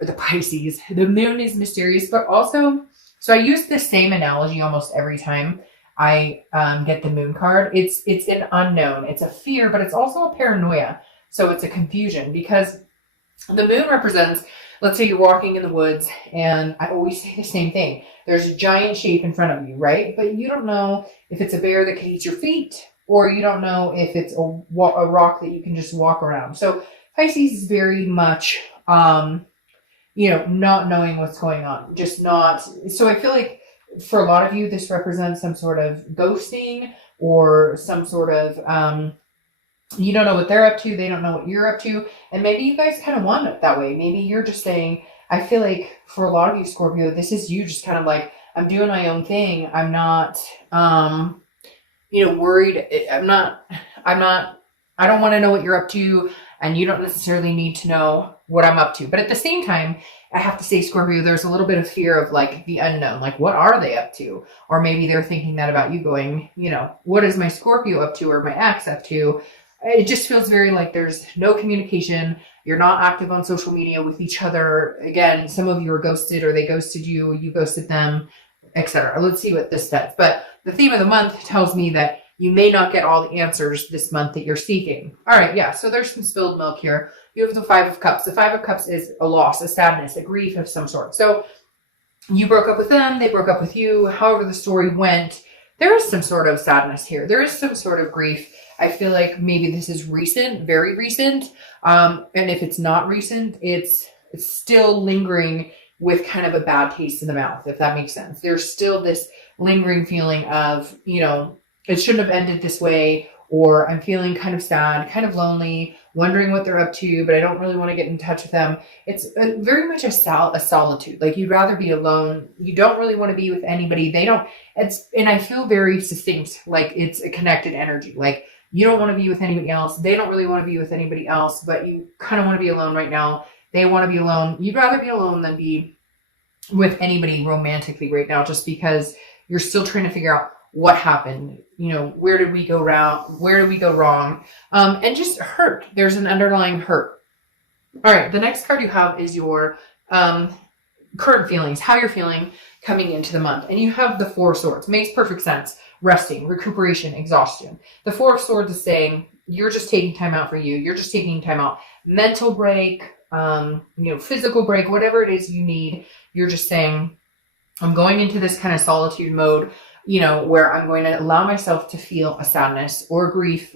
The moon is mysterious, but also, so I use the same analogy almost every time I get the moon card. It's an unknown, it's a fear, but it's also a paranoia. So it's a confusion because the moon represents, let's say you're walking in the woods, and I always say the same thing. There's a giant shape in front of you, right? But you don't know if it's a bear that could eat your feet, or you don't know if it's a rock that you can just walk around. So Pisces is very much, not knowing what's going on, just not. So I feel like for a lot of you, this represents some sort of ghosting or some sort of, you don't know what they're up to. They don't know what you're up to. And maybe you guys kind of want it that way. Maybe you're just saying, I feel like for a lot of you, Scorpio, this is you just kind of like, I'm doing my own thing. I'm not, worried. I don't want to know what you're up to. And you don't necessarily need to know what I'm up to. But at the same time, I have to say, Scorpio, there's a little bit of fear of like the unknown. Like, what are they up to? Or maybe they're thinking that about you going, what is my Scorpio up to or my ex up to? It just feels very like there's no communication. You're not active on social media with each other. Again, some of you are ghosted or they ghosted you, you ghosted them, etc. Let's see what this says. But the theme of the month tells me that you may not get all the answers this month that you're seeking. All right, yeah, so there's some spilled milk here. You have the Five of Cups. The Five of Cups is a loss, a sadness, a grief of some sort. So you broke up with them, they broke up with you. However the story went, there is some sort of sadness here. There is some sort of grief. I feel like maybe this is recent, very recent. And if it's not recent, it's still lingering with kind of a bad taste in the mouth, if that makes sense. There's still this lingering feeling of, it shouldn't have ended this way, or I'm feeling kind of sad, kind of lonely, wondering what they're up to, but I don't really want to get in touch with them. It's very much a solitude. Like, you'd rather be alone. You don't really want to be with anybody. And I feel very succinct, like it's a connected energy. Like, you don't want to be with anybody else. They don't really want to be with anybody else, but you kind of want to be alone right now. They want to be alone. You'd rather be alone than be with anybody romantically right now, just because you're still trying to figure out what happened. Where did we go wrong? Where did we go wrong? And just hurt. There's an underlying hurt. All right. The next card you have is your current feelings, how you're feeling coming into the month. And you have the Four of Swords. Makes perfect sense. Resting, recuperation, exhaustion. The Four of Swords is saying you're just taking time out for you. You're just taking time out. Mental break, physical break, whatever it is you need. You're just saying, I'm going into this kind of solitude mode, where I'm going to allow myself to feel a sadness or grief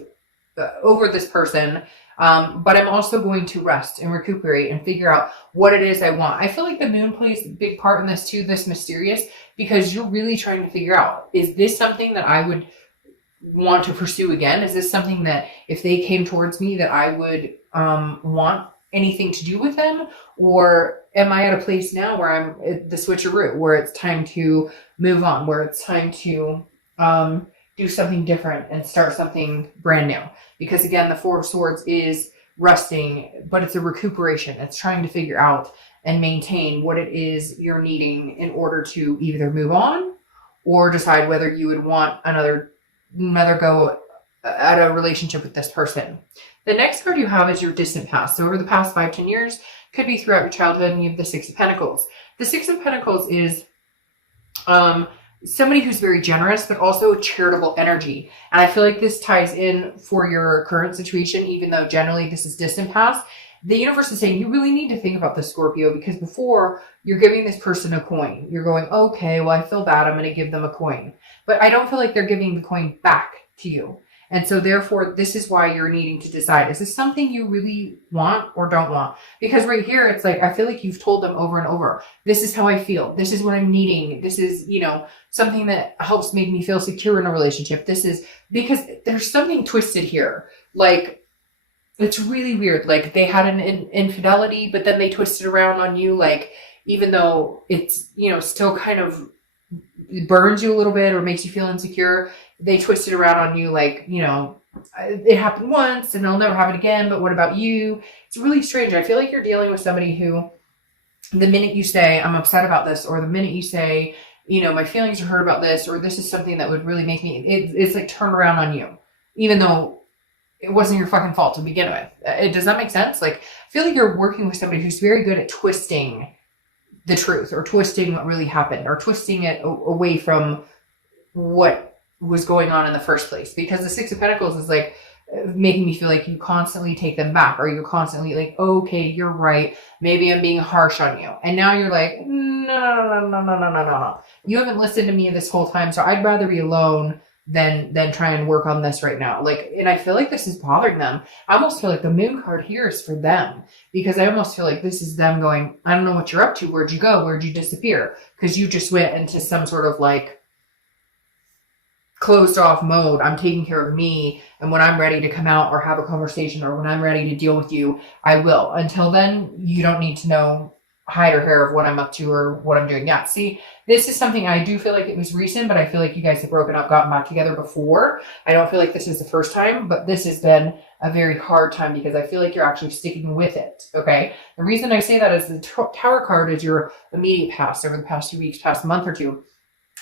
over this person. But I'm also going to rest and recuperate and figure out what it is I want. I feel like the moon plays a big part in this too, this mysterious, because you're really trying to figure out, is this something that I would want to pursue again? Is this something that if they came towards me that I would want anything to do with them? Or am I at a place now where I'm at the switcheroo, where it's time to move on, where it's time to do something different and start something brand new? Because again, the Four of Swords is resting, but it's a recuperation. It's trying to figure out and maintain what it is you're needing in order to either move on or decide whether you would want another go at a relationship with this person. The next card you have is your distant past. So over the past 5-10 years, could be throughout your childhood, and you have the Six of Pentacles. The Six of Pentacles is somebody who's very generous, but also a charitable energy. And I feel like this ties in for your current situation, even though generally this is distant past. The universe is saying you really need to think about the Scorpio, because before you're giving this person a coin. You're going, okay, well, I feel bad. I'm going to give them a coin. But I don't feel like they're giving the coin back to you. And so therefore, this is why you're needing to decide, is this something you really want or don't want? Because right here, it's like, I feel like you've told them over and over, this is how I feel. This is what I'm needing. This is, something that helps make me feel secure in a relationship. This is because there's something twisted here. Like, it's really weird. Like, they had an infidelity, but then they twisted around on you. Like, even though it's, still kind of burns you a little bit or makes you feel insecure, they twist it around on you like, it happened once and it'll never happen again, but what about you? It's really strange. I feel like you're dealing with somebody who, the minute you say, I'm upset about this, or the minute you say, my feelings are hurt about this, or this is something that would really make me, it's like turned around on you. Even though it wasn't your fucking fault to begin with. Does that make sense? Like, I feel like you're working with somebody who's very good at twisting the truth, or twisting what really happened, or twisting it away from what was going on in the first place. Because the Six of Pentacles is like making me feel like you constantly take them back, or you're constantly like, okay, you're right, maybe I'm being harsh on you. And now you're like, no. You haven't listened to me this whole time, so I'd rather be alone than try and work on this right now. Like, and I feel like this is bothering them. I almost feel like the moon card here is for them, because I almost feel like this is them going, I don't know what you're up to. Where'd you go? Where'd you disappear? Because you just went into some sort of like closed off mode. I'm taking care of me, and when I'm ready to come out or have a conversation, or when I'm ready to deal with you, I will. Until then, you don't need to know hide or hair of what I'm up to or what I'm doing. Yeah, see, this is something I do feel like it was recent, but I feel like you guys have broken up, gotten back together before. I don't feel like this is the first time, but this has been a very hard time, because I feel like you're actually sticking with it, okay? The reason I say that is the Tower card is your immediate past, over the past 2 weeks, past month or two.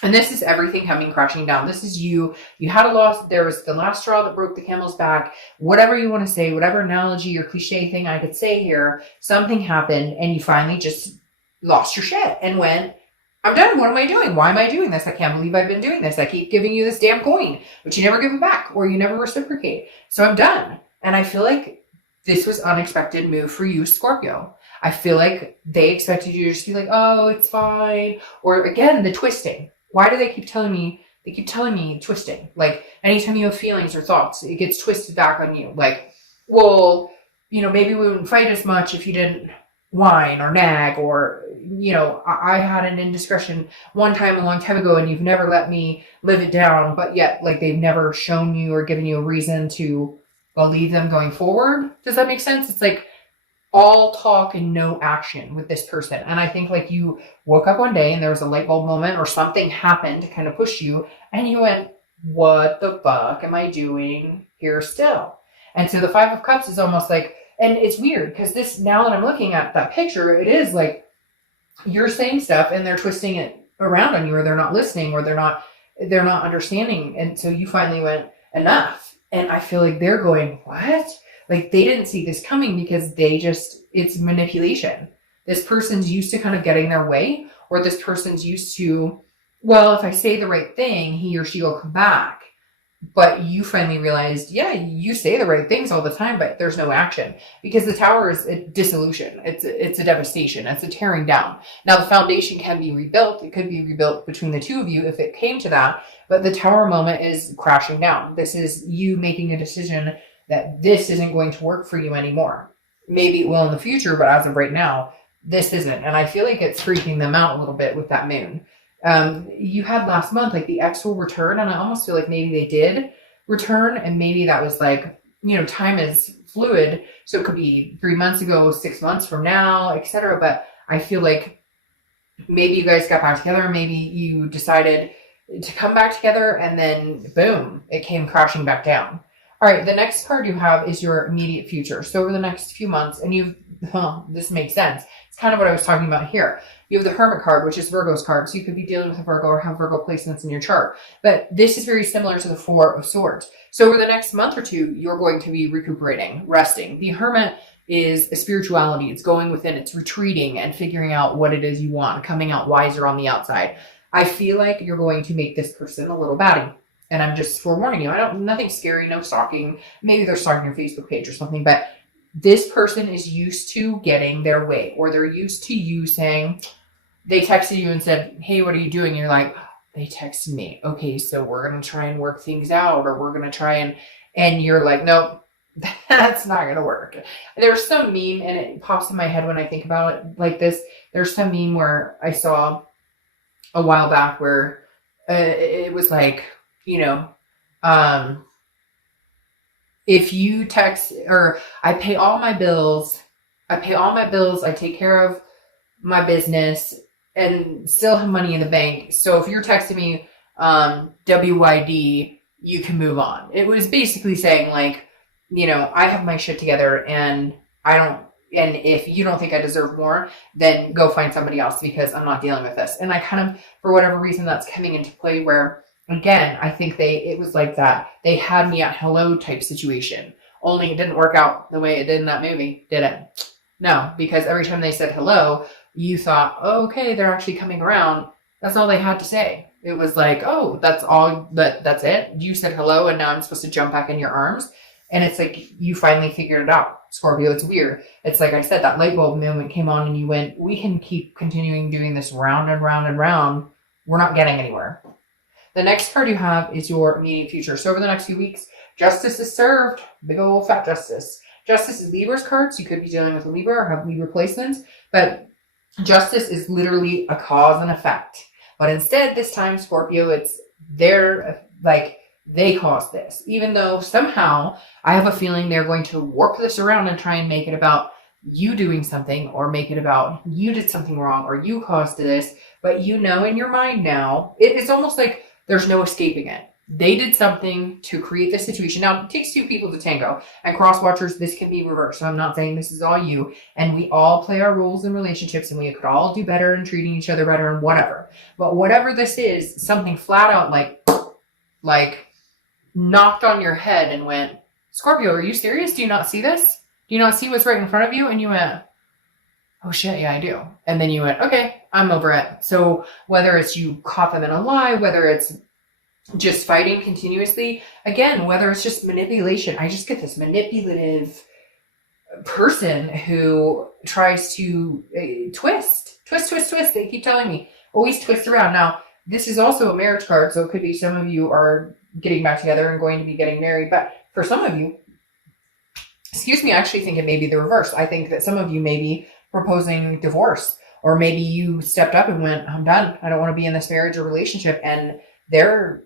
And this is everything coming crashing down. This is you. You had a loss. There was the last straw that broke the camel's back. Whatever you want to say, whatever analogy or cliche thing I could say here, something happened and you finally just lost your shit and went, I'm done. What am I doing? Why am I doing this? I can't believe I've been doing this. I keep giving you this damn coin, but you never give it back, or you never reciprocate. So I'm done. And I feel like this was unexpected move for you, Scorpio. I feel like they expected you to just be like, oh, it's fine. Or again, the twisting. Why do they keep telling me? They keep telling me twisting. Like, anytime you have feelings or thoughts, it gets twisted back on you. Like, well, maybe we wouldn't fight as much if you didn't whine or nag, or, I had an indiscretion one time a long time ago and you've never let me live it down, but yet, like, they've never shown you or given you a reason to believe them going forward. Does that make sense? It's like all talk and no action with this person. And I think like you woke up one day and there was a light bulb moment, or something happened to kind of push you, and you went, what the fuck am I doing here still? And so the Five of Cups is almost like, and it's weird because this, now that I'm looking at that picture, it is like you're saying stuff and they're twisting it around on you, or they're not listening, or they're not understanding. And so you finally went, enough. And I feel like they're going, what? Like, they didn't see this coming, because it's manipulation. This person's used to kind of getting their way, or this person's used to, well, if I say the right thing, he or she will come back. But you finally realized, yeah, you say the right things all the time, but there's no action, because the Tower is a dissolution. It's a devastation. It's a tearing down. Now, the foundation can be rebuilt. It could be rebuilt between the two of you if it came to that. But the Tower moment is crashing down. This is you making a decision that this isn't going to work for you anymore. Maybe it will in the future, but as of right now, this isn't. And I feel like it's freaking them out a little bit with that moon. You had last month, like, the ex will return, and I almost feel like maybe they did return, and maybe that was like, time is fluid, so it could be 3 months ago, 6 months from now, etc. But I feel like maybe you guys got back together, maybe you decided to come back together, and then boom, it came crashing back down. All right, the next card you have is your immediate future. So over the next few months, and this makes sense. It's kind of what I was talking about here. You have the Hermit card, which is Virgo's card. So you could be dealing with a Virgo or have Virgo placements in your chart. But this is very similar to the Four of Swords. So over the next month or two, you're going to be recuperating, resting. The Hermit is a spirituality. It's going within, it's retreating and figuring out what it is you want, coming out wiser on the outside. I feel like you're going to make this person a little batty. And I'm just forewarning you. Nothing scary, no stalking. Maybe they're stalking your Facebook page or something, but this person is used to getting their way, or they're used to you saying, they texted you and said, hey, what are you doing? And you're like, they texted me. Okay, so we're going to try and work things out, or we're going to try and you're like, nope, that's not going to work. There's some meme, and it pops in my head when I think about it like this. There's some meme where I saw a while back where it was like, if you text, or I pay all my bills, I take care of my business and still have money in the bank. So if you're texting me, WYD, you can move on. It was basically saying like, I have my shit together, and and if you don't think I deserve more, then go find somebody else, because I'm not dealing with this. And I kind of, for whatever reason, that's coming into play where, again, I think it was like that. They had me at hello type situation, only it didn't work out the way it did in that movie, did it? No, because every time they said hello, you thought, oh, okay, they're actually coming around. That's all they had to say. It was like, oh, that's all, that's it. You said hello, and now I'm supposed to jump back in your arms. And it's like, you finally figured it out. Scorpio, it's weird. It's like I said, that light bulb moment came on and you went, we can keep continuing doing this round and round and round. We're not getting anywhere. The next card you have is your immediate future. So over the next few weeks, justice is served. Big old fat justice. Justice is Libra's card, so you could be dealing with a Libra or have Libra placements. But justice is literally a cause and effect. But instead, this time, Scorpio, it's their, like, they caused this. Even though somehow I have a feeling they're going to warp this around and try and make it about you doing something, or make it about you did something wrong or you caused this. But you know in your mind now, it's almost like there's no escaping it. They did something to create this situation. Now, it takes two people to tango. And cross watchers, this can be reversed. So I'm not saying this is all you. And we all play our roles in relationships, and we could all do better in treating each other better and whatever. But whatever this is, something flat out like knocked on your head and went, Scorpio, are you serious? Do you not see this? Do you not see what's right in front of you? And you went, oh shit, yeah, I do. And then you went, okay, I'm over it. So whether it's you caught them in a lie, whether it's just fighting continuously, again, whether it's just manipulation, I just get this manipulative person who tries to twist. They keep telling me, always twist around. Now, this is also a marriage card, so it could be some of you are getting back together and going to be getting married. But for some of you, I actually think it may be the reverse. I think that some of you may be proposing divorce, or maybe you stepped up and went, I'm done. I don't want to be in this marriage or relationship. And they're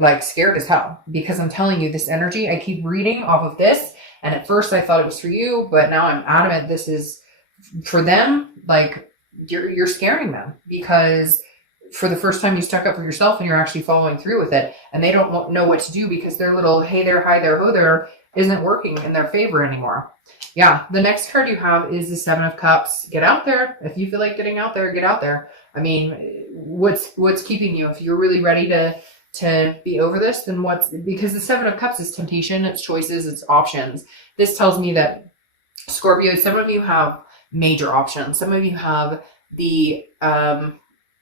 like scared as hell, because I'm telling you, this energy, I keep reading off of this. And at first I thought it was for you, but now I'm adamant this is for them. Like you're scaring them, because for the first time you stuck up for yourself and you're actually following through with it, and they don't know what to do because their little hey there, hi there, ho there isn't working in their favor anymore. Yeah, the next card you have is the Seven of Cups. Get out there. If you feel like getting out there, get out there. I mean, what's keeping you? If you're really ready to be over this, then because the Seven of Cups is temptation, it's choices, it's options. This tells me that Scorpio, some of you have major options. Some of you have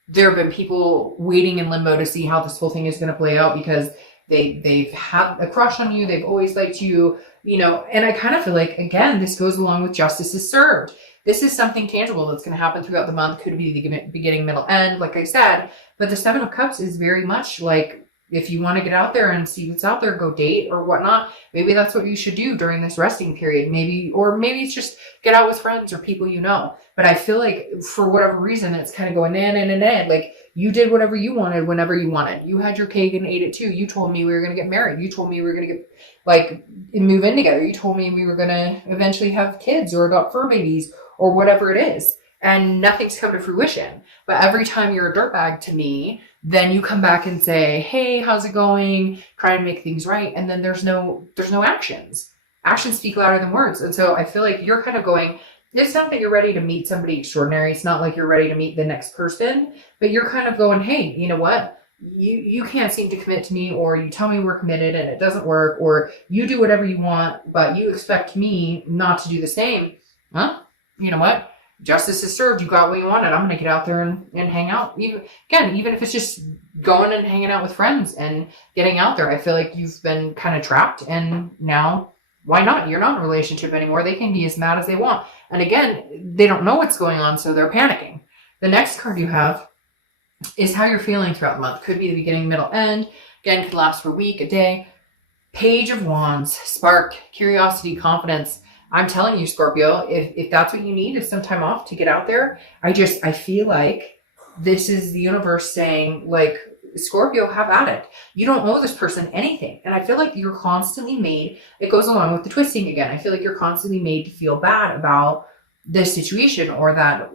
there have been people waiting in limbo to see how this whole thing is going to play out, because they've had a crush on you. They've always liked you, and I kind of feel like, again, this goes along with justice is served. This is something tangible that's going to happen throughout the month. Could be the beginning, middle, end, like I said. But the Seven of Cups is very much like, if you want to get out there and see what's out there, go date or whatnot. Maybe that's what you should do during this resting period. Maybe it's just get out with friends or people you know. But I feel like for whatever reason, it's kind of going in. Like you did whatever you wanted whenever you wanted. You had your cake and ate it too. You told me we were going to get married. You told me we were going to get move in together. You told me we were going to eventually have kids or adopt fur babies or whatever it is. And nothing's come to fruition. But every time you're a dirtbag to me, then you come back and say, hey, how's it going? Try to make things right. And then there's no actions. Actions speak louder than words. And so I feel like you're kind of going, it's not that you're ready to meet somebody extraordinary. It's not like you're ready to meet the next person, but you're kind of going, hey, you know what? You can't seem to commit to me, or you tell me we're committed and it doesn't work, or you do whatever you want, but you expect me not to do the same. Huh? You know what? Justice is served. You got what you wanted. I'm going to get out there and hang out. Even if it's just going and hanging out with friends and getting out there. I feel like you've been kind of trapped, and now why not? You're not in a relationship anymore. They can be as mad as they want. And again, they don't know what's going on, so they're panicking. The next card you have is how you're feeling throughout the month. Could be the beginning, middle, end. Again, could last for a week, a day. Page of Wands, spark, curiosity, confidence. I'm telling you, Scorpio, if that's what you need is some time off to get out there. I feel like this is the universe saying, like, Scorpio, have at it. You don't owe this person anything. And I feel like you're constantly made, it goes along with the twisting again. I feel like you're constantly made to feel bad about this situation, or that,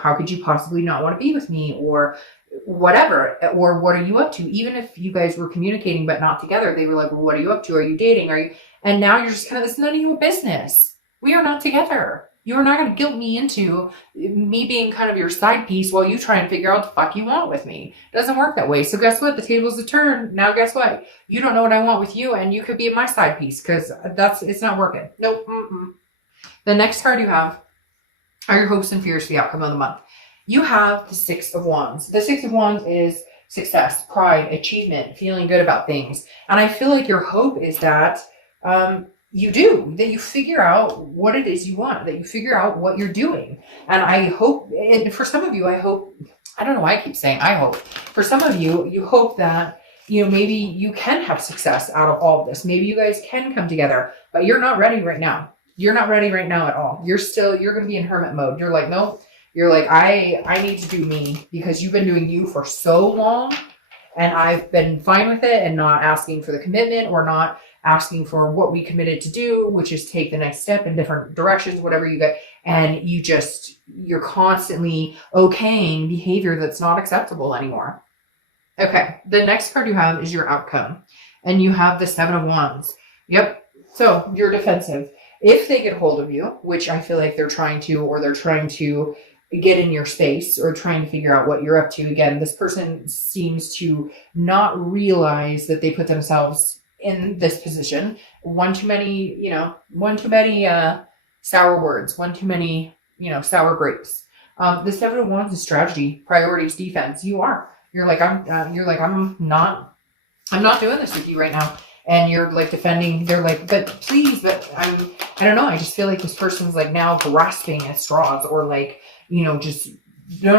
how could you possibly not want to be with me, or whatever, or what are you up to? Even if you guys were communicating but not together, they were like, well, what are you up to? Are you dating? And now you're just kind of, it's none of your business. We are not together. You're not going to guilt me into me being kind of your side piece while you try and figure out what the fuck you want with me. It doesn't work that way. So guess what? The tables have turned. Now guess what? You don't know what I want with you, and you could be my side piece because it's not working. Nope. Mm-mm. The next card you have are your hopes and fears for the outcome of the month. You have the Six of Wands. The Six of Wands is success, pride, achievement, feeling good about things. And I feel like your hope is that that you figure out what it is you want, that you figure out what you're doing. And I hope, and for some of you, I don't know why I keep saying I hope. For some of you, you hope that, maybe you can have success out of all of this. Maybe you guys can come together, but you're not ready right now. You're not ready right now at all. You're going to be in hermit mode. You're like, no, you're like, I need to do me because you've been doing you for so long and I've been fine with it and not asking for the commitment or not asking for what we committed to do, which is take the next step in different directions, whatever you get. And you're constantly okaying behavior that's not acceptable anymore. Okay. The next card you have is your outcome, and you have the Seven of Wands. Yep. So you're defensive. If they get hold of you, which I feel like they're trying to get in your space or trying to figure out what you're up to. Again, this person seems to not realize that they put themselves in this position. One too many sour words, one too many, sour grapes. The Seven of Wands is strategy, priorities, defense. You're like, I'm not doing this with you right now. And you're like defending, they're like, but please, I don't know. I just feel like this person's like now grasping at straws or like, just no.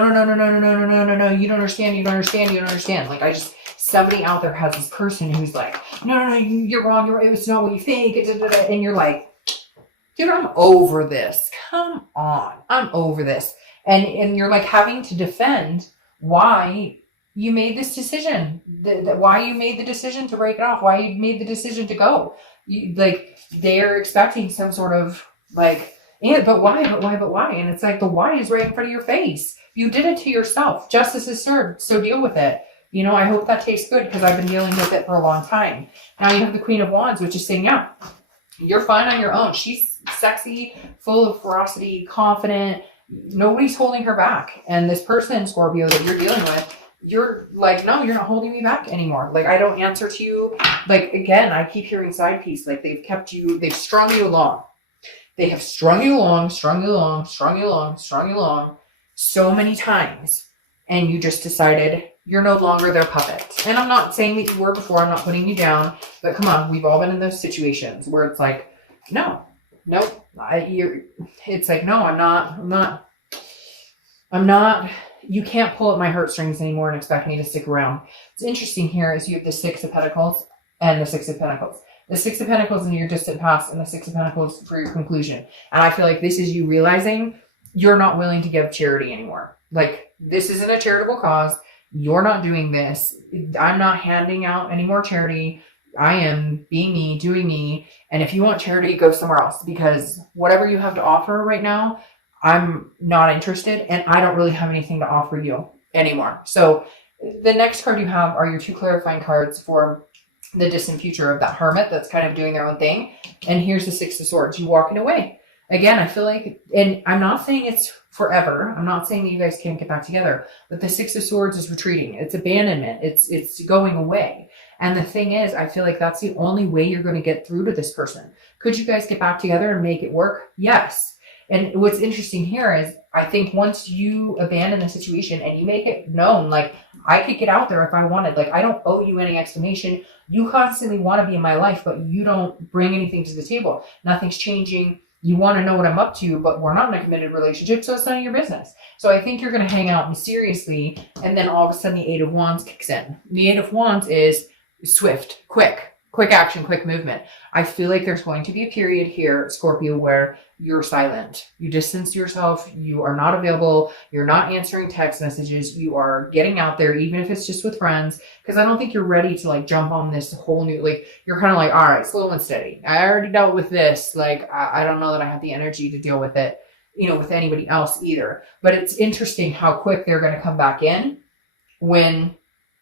You don't understand. Like somebody out there has this person who's like, no, you're wrong. It's not what you think. And you're like, dude, I'm over this. Come on. I'm over this. And you're like having to defend why you made this decision, why you made the decision to break it off, why you made the decision to go. They're expecting some sort of like, but why? And it's like the why is right in front of your face. You did it to yourself. Justice is served, so deal with it. I hope that tastes good because I've been dealing with it for a long time. Now you have the Queen of Wands, which is saying, yeah, you're fine on your own. She's sexy, full of ferocity, confident. Nobody's holding her back. And this person, Scorpio, that you're dealing with, you're like, no, you're not holding me back anymore. Like, I don't answer to you. Like, again, I keep hearing side piece. Like, they've strung you along. They have strung you along so many times. And you just decided you're no longer their puppet. And I'm not saying that you were before. I'm not putting you down. But come on, we've all been in those situations where it's like, no, nope. It's like, no, I'm not. You can't pull at my heartstrings anymore and expect me to stick around. What's interesting here is you have the Six of Pentacles and the Six of Pentacles. The Six of Pentacles in your distant past and the Six of Pentacles for your conclusion. And I feel like this is you realizing you're not willing to give charity anymore. Like, this isn't a charitable cause. You're not doing this. I'm not handing out any more charity. I am being me, doing me. And if you want charity, go somewhere else because whatever you have to offer right now, I'm not interested and I don't really have anything to offer you anymore. So the next card you have are your two clarifying cards for the distant future of that hermit that's kind of doing their own thing. And here's the Six of Swords, you walking away. Again, I feel like, and I'm not saying it's forever. I'm not saying that you guys can't get back together, but the Six of Swords is retreating. It's abandonment. It's going away. And the thing is, I feel like that's the only way you're going to get through to this person. Could you guys get back together and make it work? Yes. And what's interesting here is I think once you abandon the situation and you make it known, like I could get out there if I wanted, like I don't owe you any explanation. You constantly want to be in my life, but you don't bring anything to the table. Nothing's changing. You want to know what I'm up to, but we're not in a committed relationship, so it's none of your business. So I think you're going to hang out mysteriously, and then all of a sudden the Eight of Wands kicks in. The Eight of Wands is swift, quick action, quick movement. I feel like there's going to be a period here, Scorpio, where you're silent. You distance yourself. You are not available. You're not answering text messages. You are getting out there, even if it's just with friends, because I don't think you're ready to like jump on this whole new, like you're kind of like, all right, slow and steady. I already dealt with this. Like, I don't know that I have the energy to deal with it, with anybody else either. But it's interesting how quick they're going to come back in when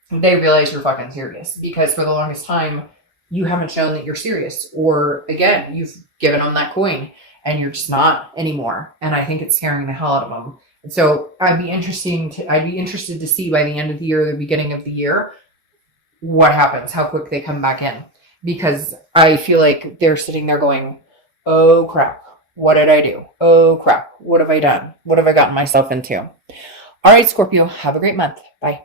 they realize you're fucking serious, because for the longest time, you haven't shown that you're serious, or again, you've given them that coin and you're just not anymore. And I think it's scaring the hell out of them. And so I'd be interested to see by the end of the year or the beginning of the year what happens, how quick they come back in. Because I feel like they're sitting there going, oh crap, what did I do? Oh crap, what have I done? What have I gotten myself into? All right, Scorpio, have a great month. Bye.